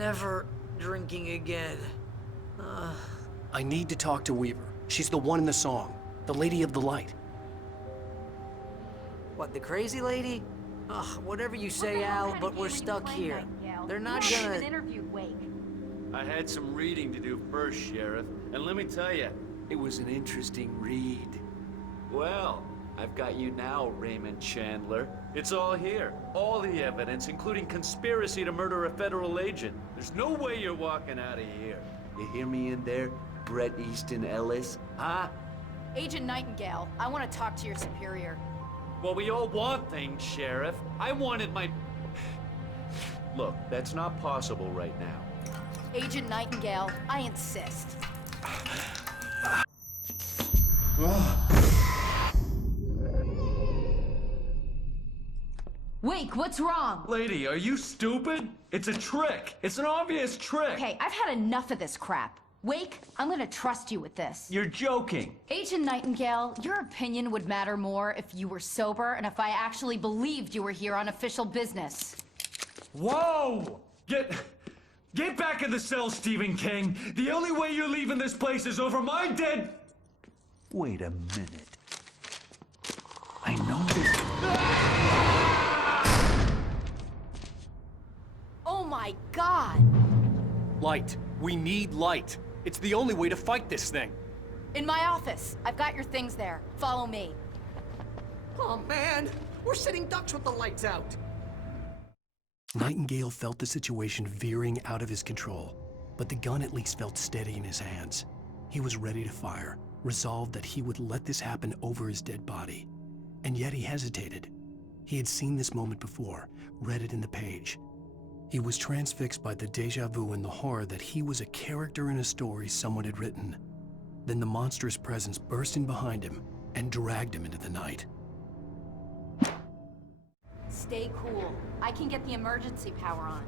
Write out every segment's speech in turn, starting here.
never drinking again. I need to talk to Weaver. She's the one in the song. The Lady of the Light. What, the crazy lady? Ugh, whatever you say, Al, but we're stuck here. They're not gonna... interviewed Wake. I had some reading to do first, Sheriff, and let me tell you, it was an interesting read. Well, I've got you now, Raymond Chandler. It's all here. All the evidence, including conspiracy to murder a federal agent. There's no way you're walking out of here. You hear me in there, Bret Easton Ellis? Huh? Agent Nightingale, I want to talk to your superior. Well, we all want things, Sheriff. I wanted my... Look, that's not possible right now. Agent Nightingale, I insist. Wake, what's wrong? Lady, are you stupid? It's a trick. It's an obvious trick. Okay, I've had enough of this crap. Wake, I'm gonna trust you with this. You're joking. Agent Nightingale, your opinion would matter more if you were sober and if I actually believed you were here on official business. Whoa! Get back in the cell, Stephen King. The only way you're leaving this place is over my dead... Wait a minute. I know this... Oh my God! Light. We need light. It's the only way to fight this thing. In my office. I've got your things there. Follow me. Oh, man! We're sitting ducks with the lights out! Nightingale felt the situation veering out of his control, but the gun at least felt steady in his hands. He was ready to fire, resolved that he would let this happen over his dead body. And yet he hesitated. He had seen this moment before, read it in the page. He was transfixed by the déjà vu and the horror that he was a character in a story someone had written. Then the monstrous presence burst in behind him and dragged him into the night. Stay cool. I can get the emergency power on.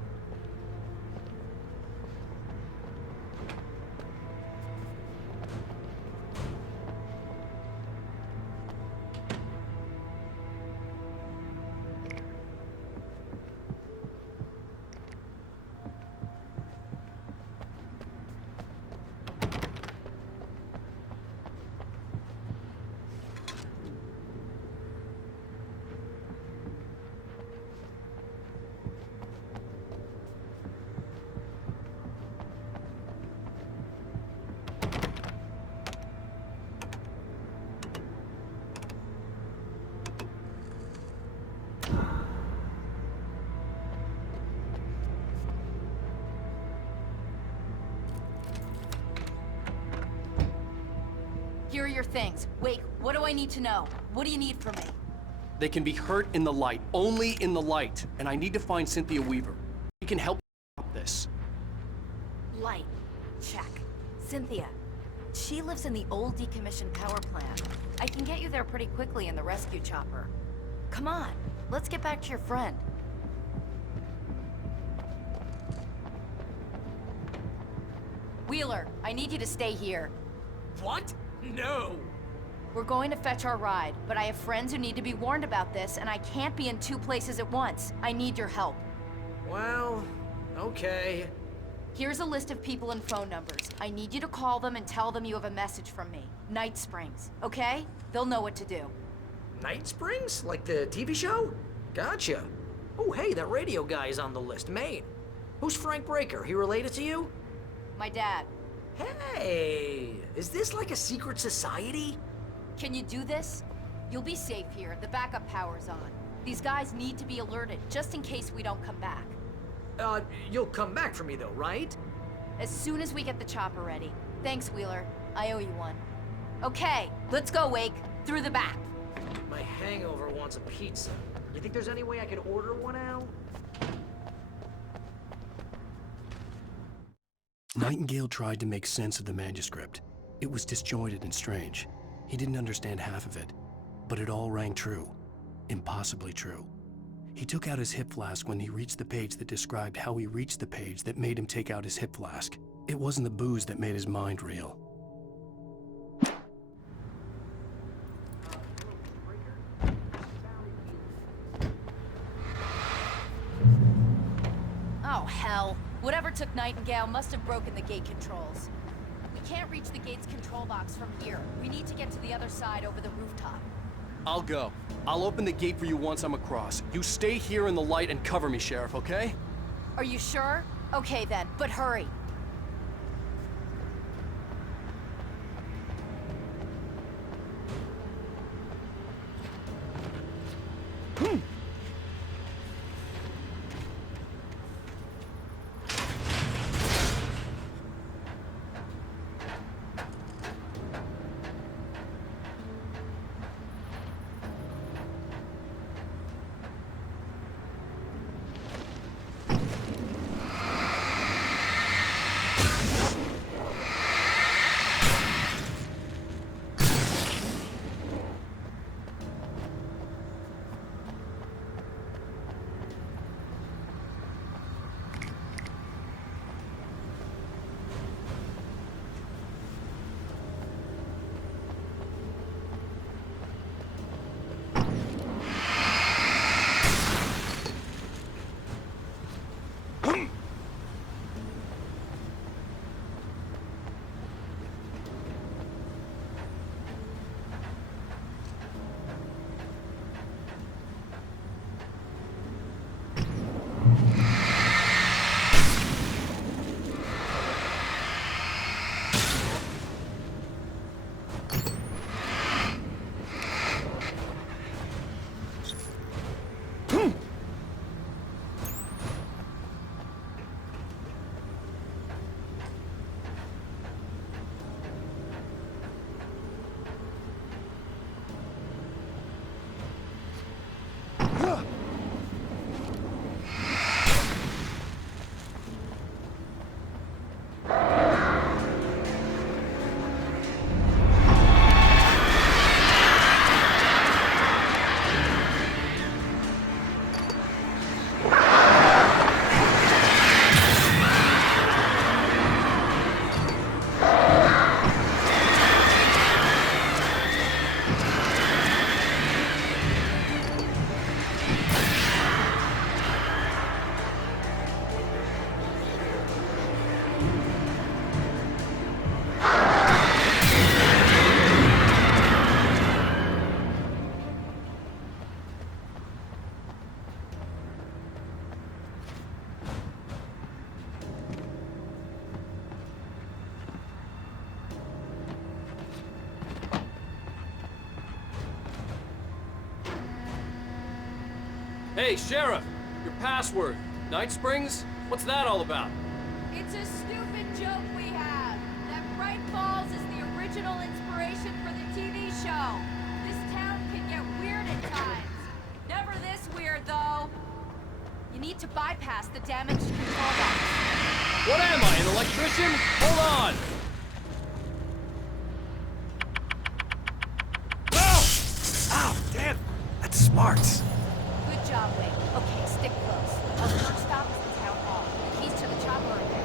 Here are your things. Wait, what do I need to know? What do you need from me? They can be hurt in the light, only in the light. And I need to find Cynthia Weaver. She can help stop this. Light. Check. Cynthia. She lives in the old decommissioned power plant. I can get you there pretty quickly in the rescue chopper. Come on, let's get back to your friend. Wheeler, I need you to stay here. What? No! We're going to fetch our ride, but I have friends who need to be warned about this, and I can't be in two places at once. I need your help. Well, okay. Here's a list of people and phone numbers. I need you to call them and tell them you have a message from me. Night Springs, okay? They'll know what to do. Night Springs? Like the TV show? Gotcha. Oh, hey, that radio guy is on the list, Maine. Who's Frank Breaker? He related to you? My dad. Hey, is this like a secret society? Can you do this? You'll be safe here. The backup power's on. These guys need to be alerted, just in case we don't come back. You'll come back for me though, right? As soon as we get the chopper ready. Thanks, Wheeler. I owe you one. Okay, let's go, Wake. Through the back. My hangover wants a pizza. You think there's any way I could order one, Al? Nightingale tried to make sense of the manuscript. It was disjointed and strange. He didn't understand half of it, but it all rang true. Impossibly true. He took out his hip flask when he reached the page that described how he reached the page that made him take out his hip flask. It wasn't the booze that made his mind reel. Oh, hell. Whatever took Nightingale must have broken the gate controls. We can't reach the gate's control box from here. We need to get to the other side over the rooftop. I'll go. I'll open the gate for you once I'm across. You stay here in the light and cover me, Sheriff, okay? Are you sure? Okay then, but hurry. Hey, Sheriff! Your password. Night Springs? What's that all about? It's a stupid joke we have. That Bright Falls is the original inspiration for the TV show. This town can get weird at times. Never this weird, though. You need to bypass the damaged control box. What am I, an electrician? Hold on! Ow! Ow, damn! That's smart. Good job, Wing. Okay, stick close. Our first stop is the town hall. The keys to the chopper are there.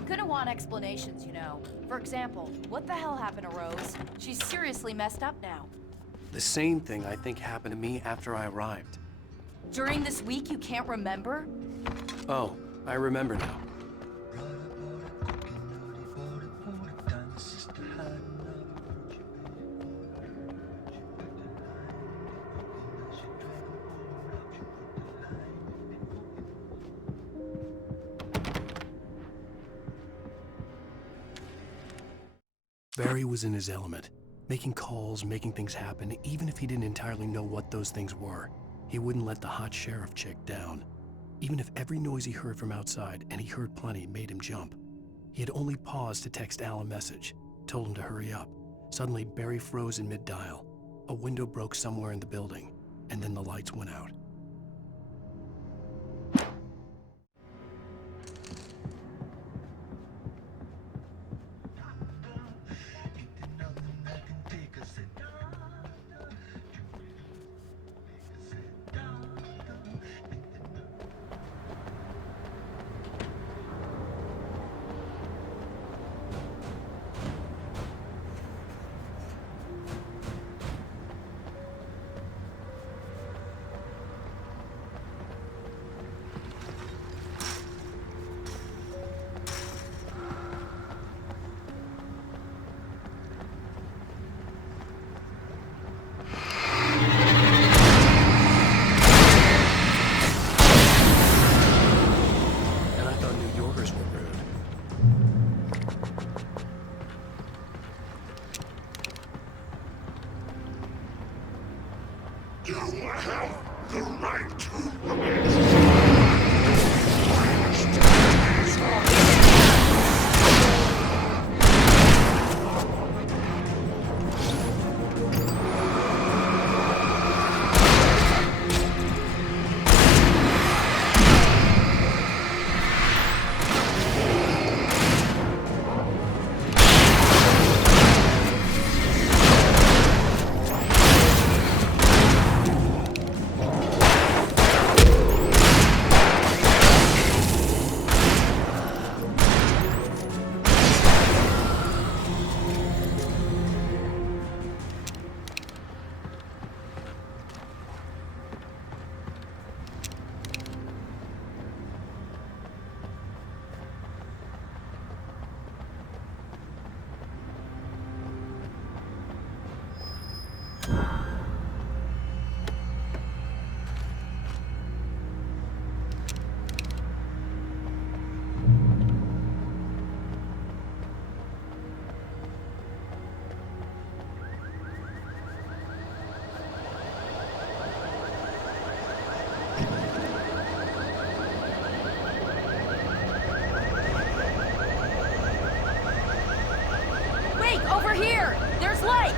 I'm gonna want explanations, you know. For example, what the hell happened to Rose? She's seriously messed up now. The same thing I think happened to me after I arrived. During this week, you can't remember? Oh, I remember now. Barry was in his element, making calls, making things happen, even if he didn't entirely know what those things were. He wouldn't let the hot sheriff chick down. Even if every noise he heard from outside, and he heard plenty, made him jump. He had only paused to text Al a message, told him to hurry up. Suddenly, Barry froze in mid-dial. A window broke somewhere in the building, and then the lights went out. Over here! There's light!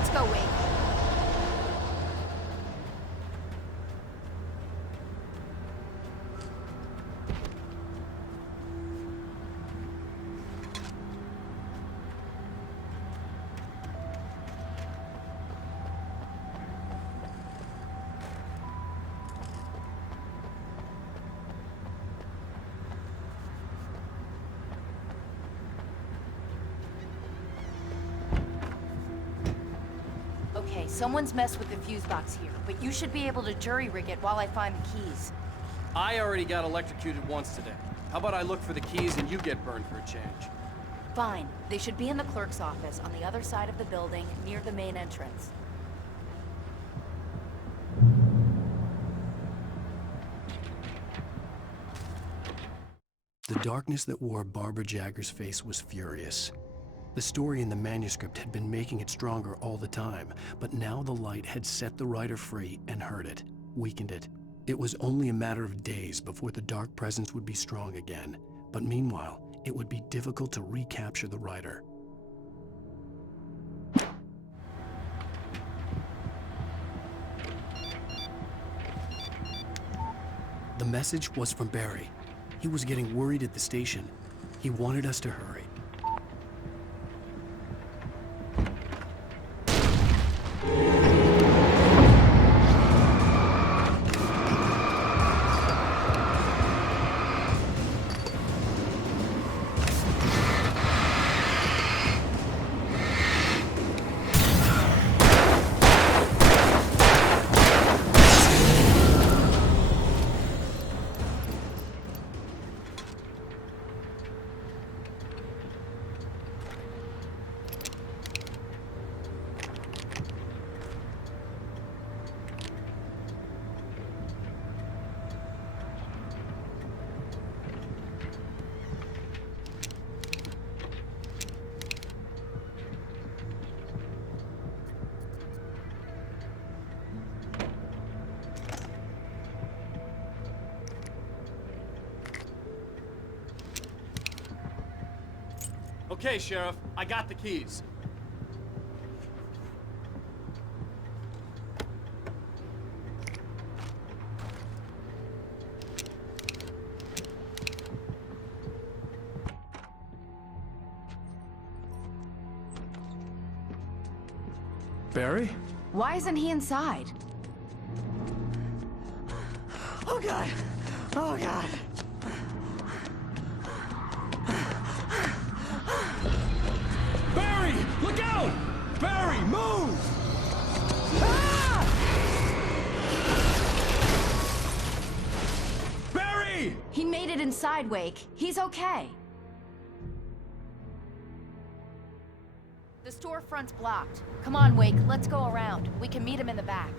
Let's go, Wade. Okay, someone's messed with the fuse box here, but you should be able to jury-rig it while I find the keys. I already got electrocuted once today. How about I look for the keys and you get burned for a change? Fine. They should be in the clerk's office on the other side of the building, near the main entrance. The darkness that wore Barbara Jagger's face was furious. The story in the manuscript had been making it stronger all the time, but now the light had set the writer free and hurt it, weakened it. It was only a matter of days before the dark presence would be strong again, but meanwhile, it would be difficult to recapture the writer. The message was from Barry. He was getting worried at the station. He wanted us to hurry. Okay, Sheriff, I got the keys. Barry? Why isn't he inside? Oh, God. Oh, God. Barry! Look out! Barry, move! Barry! He made it inside, Wake. He's okay. The storefront's blocked. Come on, Wake, let's go around. We can meet him in the back.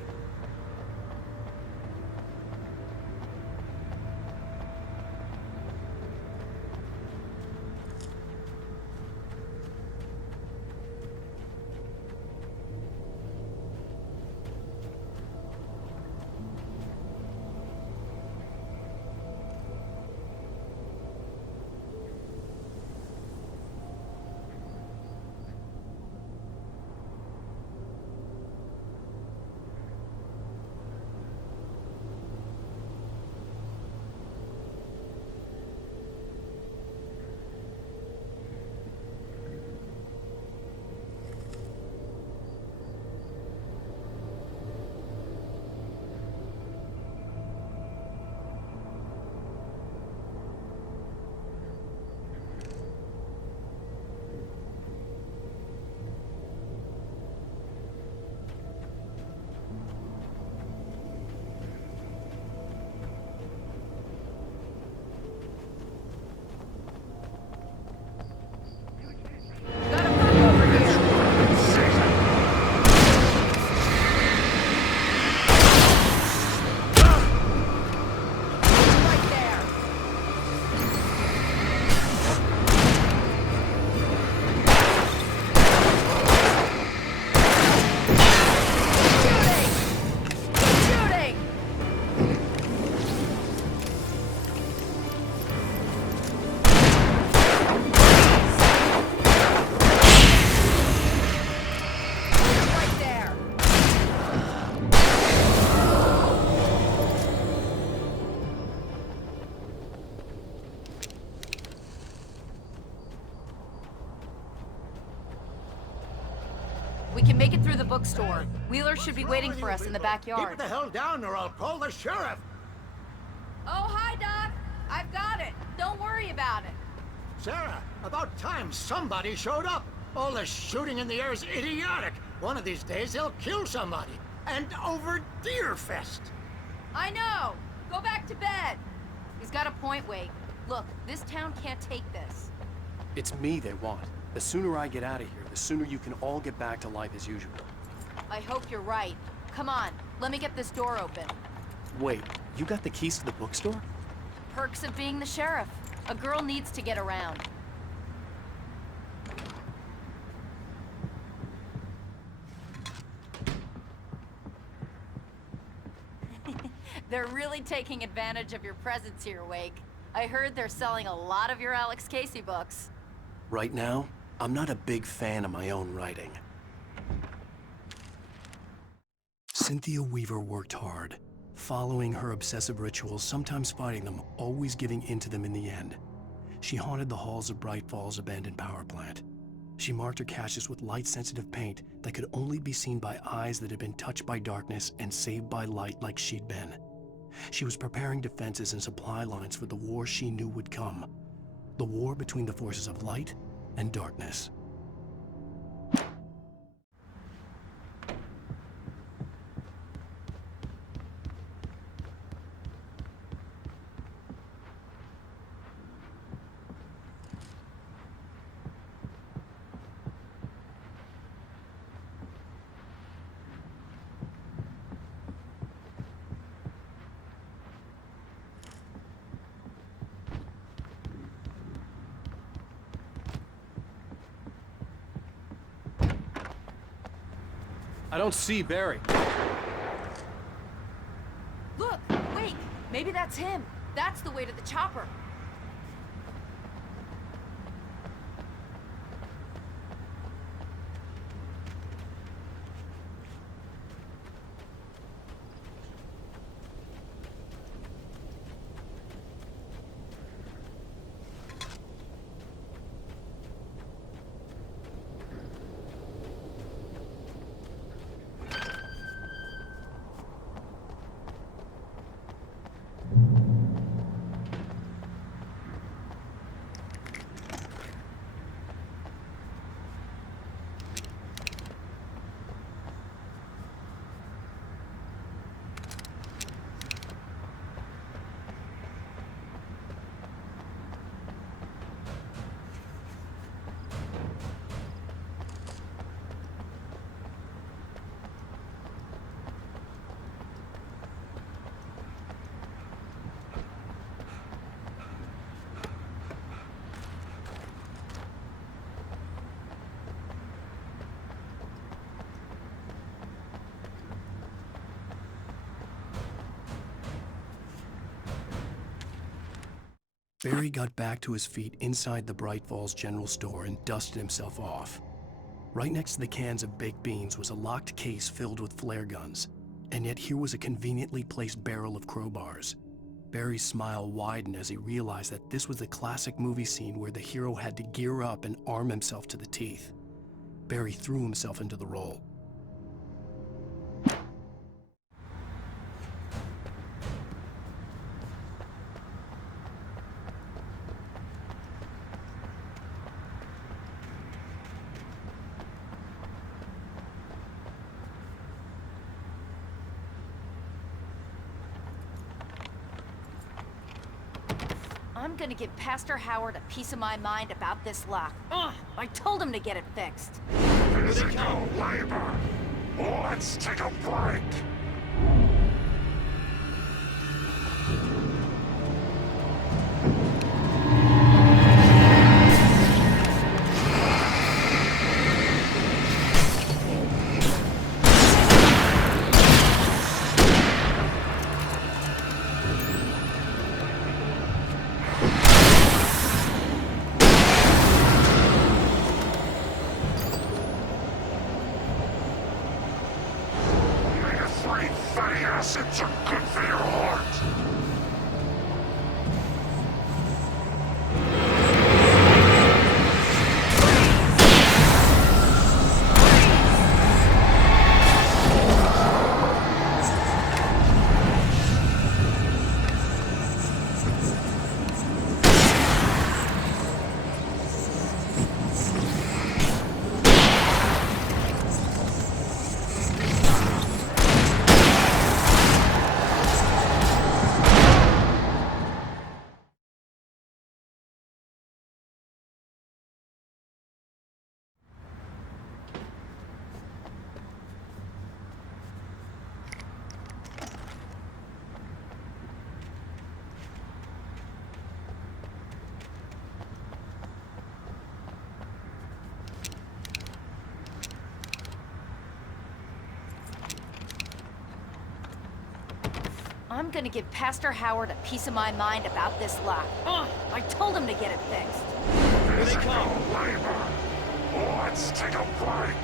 Make it through the bookstore. Wheeler should be waiting for us in the backyard. Keep the hell down or I'll call the sheriff. Oh, hi, Doc. I've got it. Don't worry about it. Sarah, about time somebody showed up. All this shooting in the air is idiotic. One of these days they'll kill somebody. And over Deerfest. I know. Go back to bed. He's got a point, Wake. Look, this town can't take this. It's me they want. The sooner I get out of here, the sooner you can all get back to life as usual. I hope you're right. Come on, let me get this door open. Wait, you got the keys to the bookstore? Perks of being the sheriff. A girl needs to get around. They're really taking advantage of your presence here, Wake. I heard they're selling a lot of your Alex Casey books. Right now, I'm not a big fan of my own writing. Cynthia Weaver worked hard, following her obsessive rituals, sometimes fighting them, always giving in to them in the end. She haunted the halls of Bright Falls' abandoned power plant. She marked her caches with light-sensitive paint that could only be seen by eyes that had been touched by darkness and saved by light like she'd been. She was preparing defenses and supply lines for the war she knew would come. The war between the forces of light and darkness. I don't see Barry. Look, Wake, maybe that's him. That's the way to the chopper. Barry got back to his feet inside the Bright Falls General Store and dusted himself off. Right next to the cans of baked beans was a locked case filled with flare guns, and yet here was a conveniently placed barrel of crowbars. Barry's smile widened as he realized that this was the classic movie scene where the hero had to gear up and arm himself to the teeth. Barry threw himself into the role. I'm gonna give Pastor Howard a piece of my mind about this lock. Ugh, I told him to get it fixed. Physical labor. Let's take a break. I'm gonna give Pastor Howard a piece of my mind about this lock. I told him to get it fixed. Here they come. Labor. Let's take a break.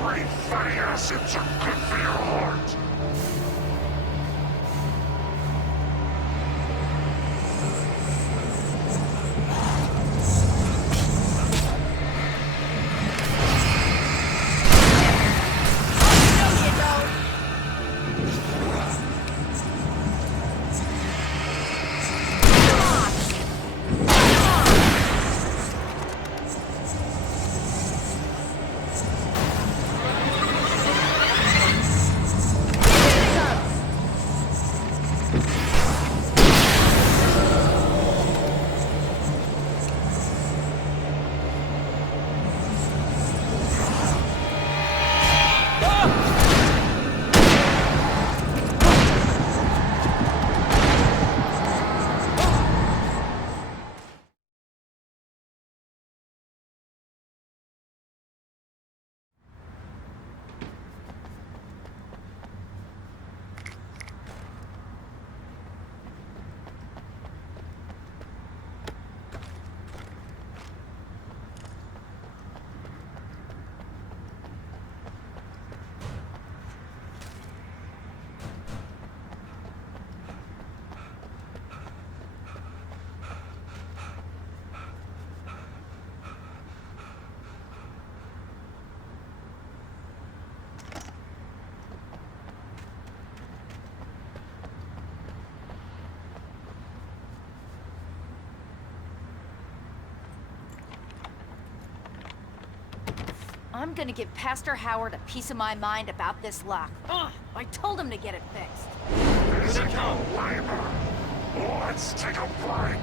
Three fatty acids are good for your heart. I'm gonna give Pastor Howard a piece of my mind about this lock. I told him to get it fixed. Here they come. Labor. Let's take a break.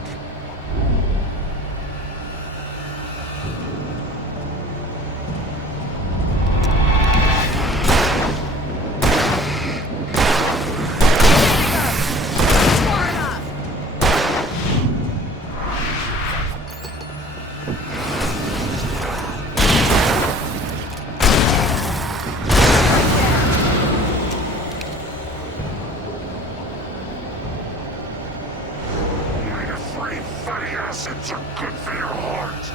Omega-3 fatty acids are good for your heart.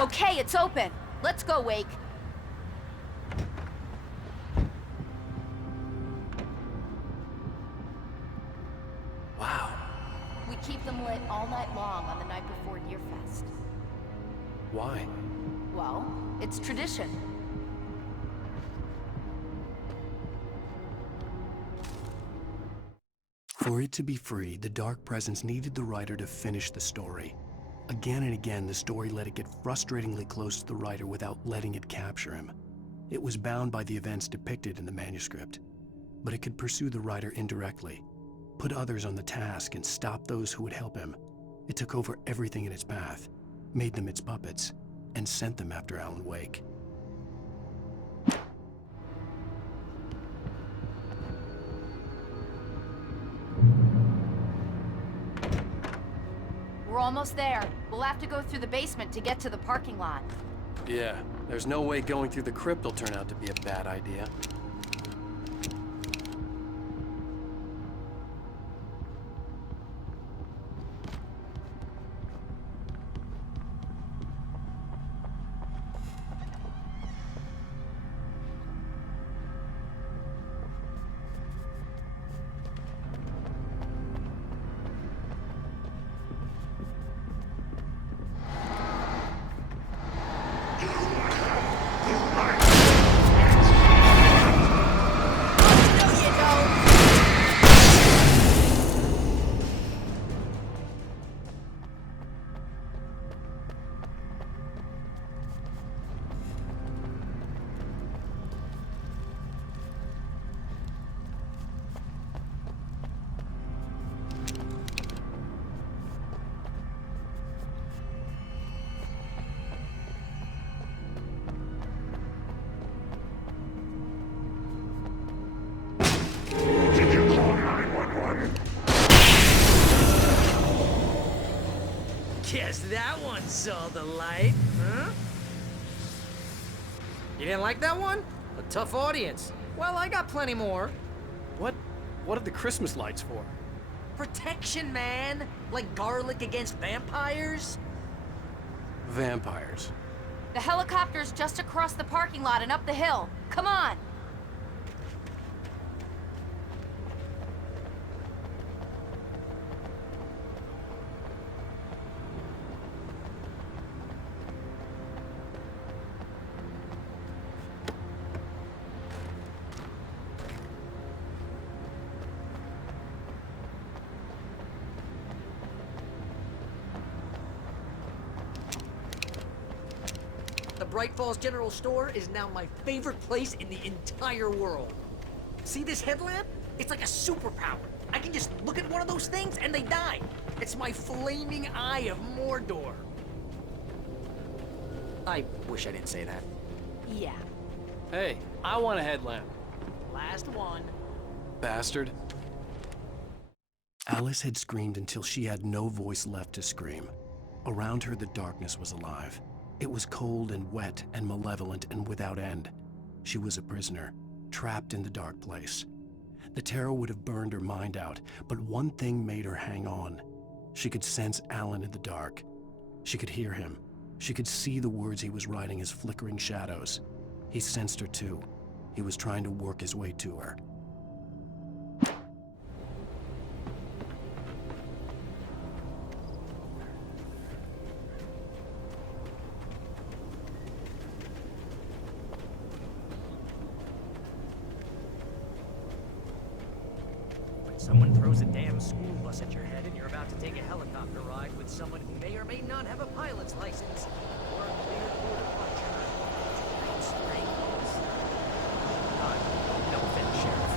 Okay, it's open. Let's go, Wake. keep them lit all night long on the night before Deerfest. Why? Well, it's tradition. For it to be free, the Dark Presence needed the writer to finish the story. Again and again, the story let it get frustratingly close to the writer without letting it capture him. It was bound by the events depicted in the manuscript, but it could pursue the writer indirectly, put others on the task, and stop those who would help him. It took over everything in its path, made them its puppets, and sent them after Alan Wake. We're almost there. We'll have to go through the basement to get to the parking lot. Yeah, there's no way going through the crypt will turn out to be a bad idea. Did you call 911? Guess that one saw the light, huh? You didn't like that one? A tough audience. Well, I got plenty more. What are the Christmas lights for? Protection, man. Like garlic against vampires. Vampires. The helicopter's just across the parking lot and up the hill. Come on! The Bright Falls General Store is now my favorite place in the entire world. See this headlamp? It's like a superpower. I can just look at one of those things and they die. It's my flaming eye of Mordor. I wish I didn't say that. Yeah. Hey, I want a headlamp. Last one. Bastard. Alice had screamed until she had no voice left to scream. Around her, the darkness was alive. It was cold and wet and malevolent and without end. She was a prisoner, trapped in the dark place. The terror would have burned her mind out, but one thing made her hang on. She could sense Alan in the dark. She could hear him. She could see the words he was writing as flickering shadows. He sensed her too. He was trying to work his way to her. Someone throws a damn school bus at your head and you're about to take a helicopter ride with someone who may or may not have a pilot's license or a clear border puncher. That's strange. No offense, Sheriff.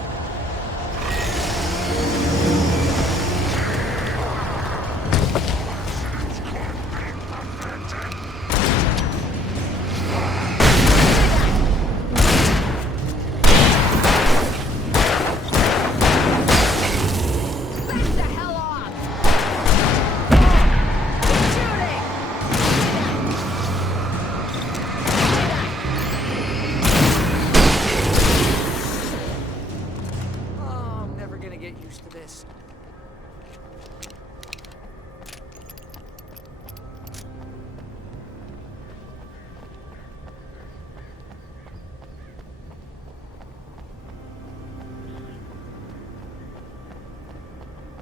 Back the hell off! Oh, I'm never gonna get used to this.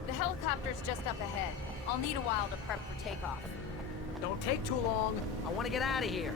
The helicopter's just up ahead. I'll need a while to prep for takeoff. Don't take too long. I want to get out of here.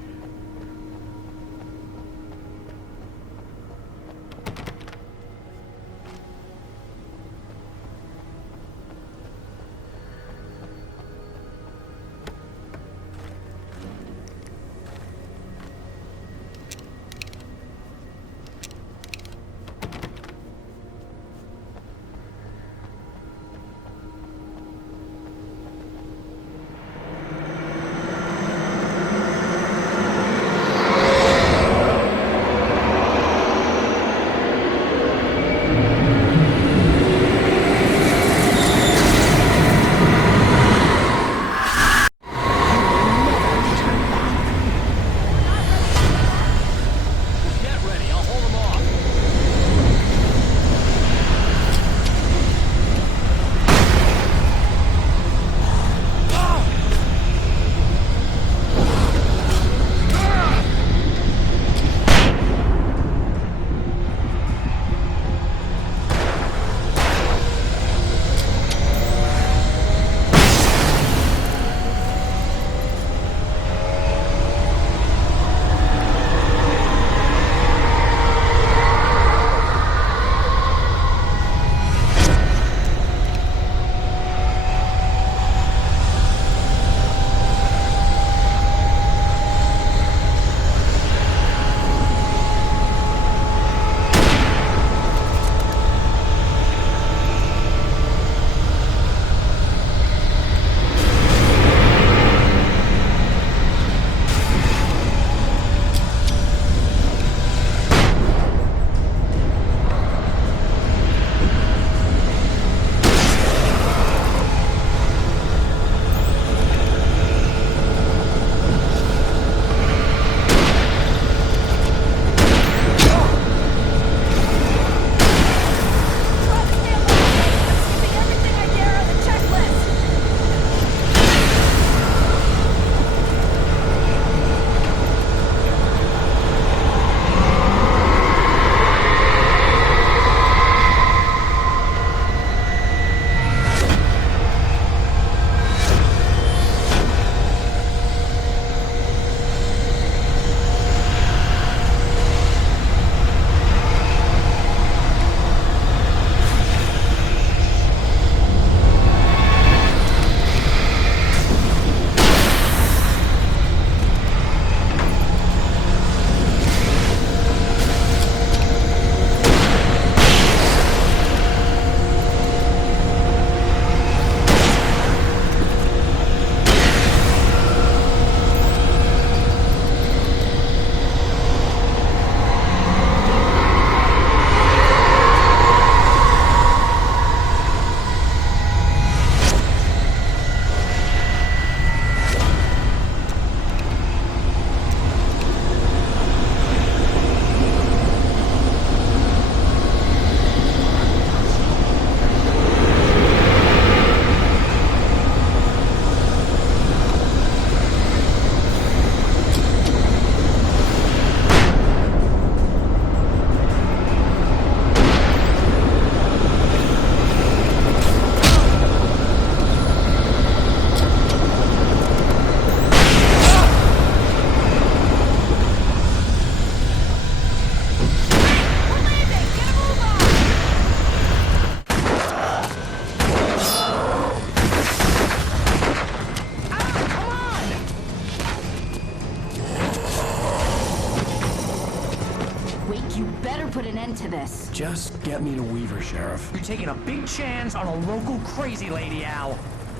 put an end to this. Just get me to Weaver, Sheriff. You're taking a big chance on a local crazy lady, Al.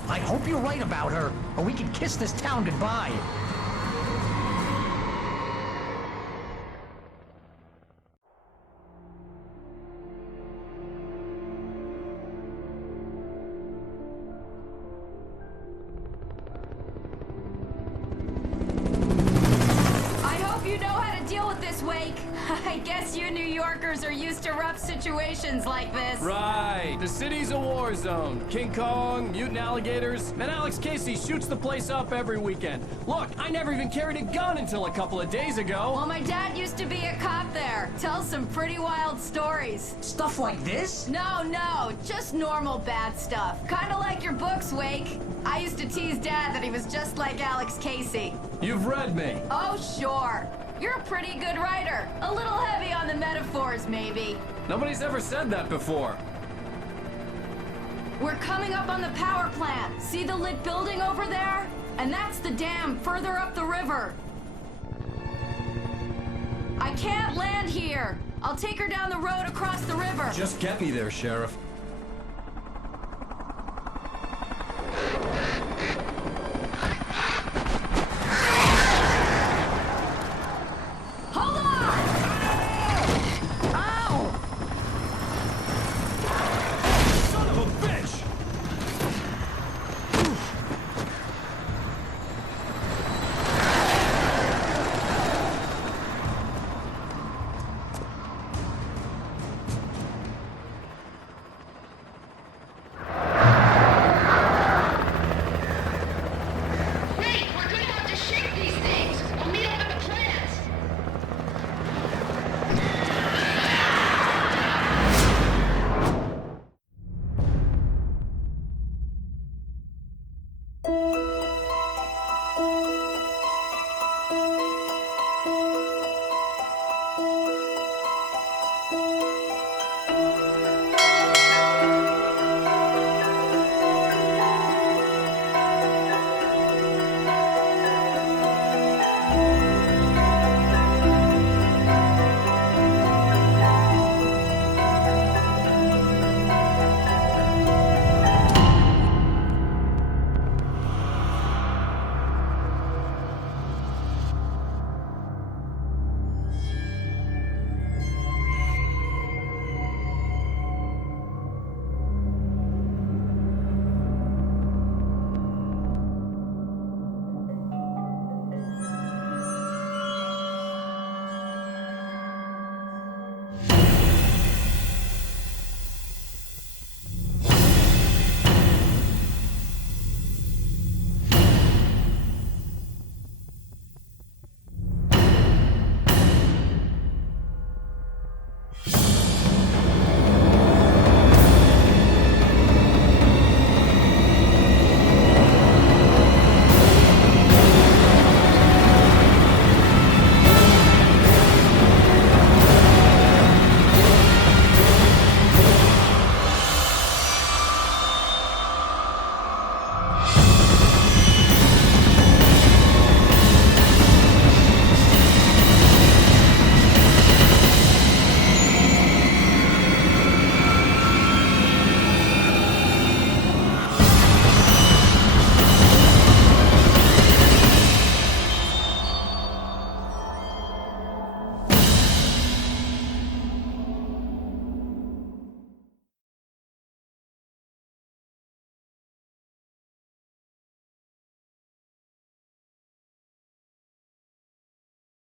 I hope you're right about her, or we can kiss this town goodbye. I hope you know how to deal with this, Wake. I guess you New Yorkers are used to rough situations like this. Right. The city's a war zone. King Kong, mutant alligators, and Alex Casey shoots the place up every weekend. Look, I never even carried a gun until a couple of days ago. Well, my dad used to be a cop there. Tells some pretty wild stories. Stuff like this? No, just normal bad stuff. Kinda like your books, Wake. I used to tease Dad that he was just like Alex Casey. You've read me. Oh, sure. You're a pretty good writer. A little heavy on the metaphors, maybe. Nobody's ever said that before. We're coming up on the power plant. See the lit building over there? And that's the dam further up the river. I can't land here. I'll take her down the road across the river. Just get me there, Sheriff.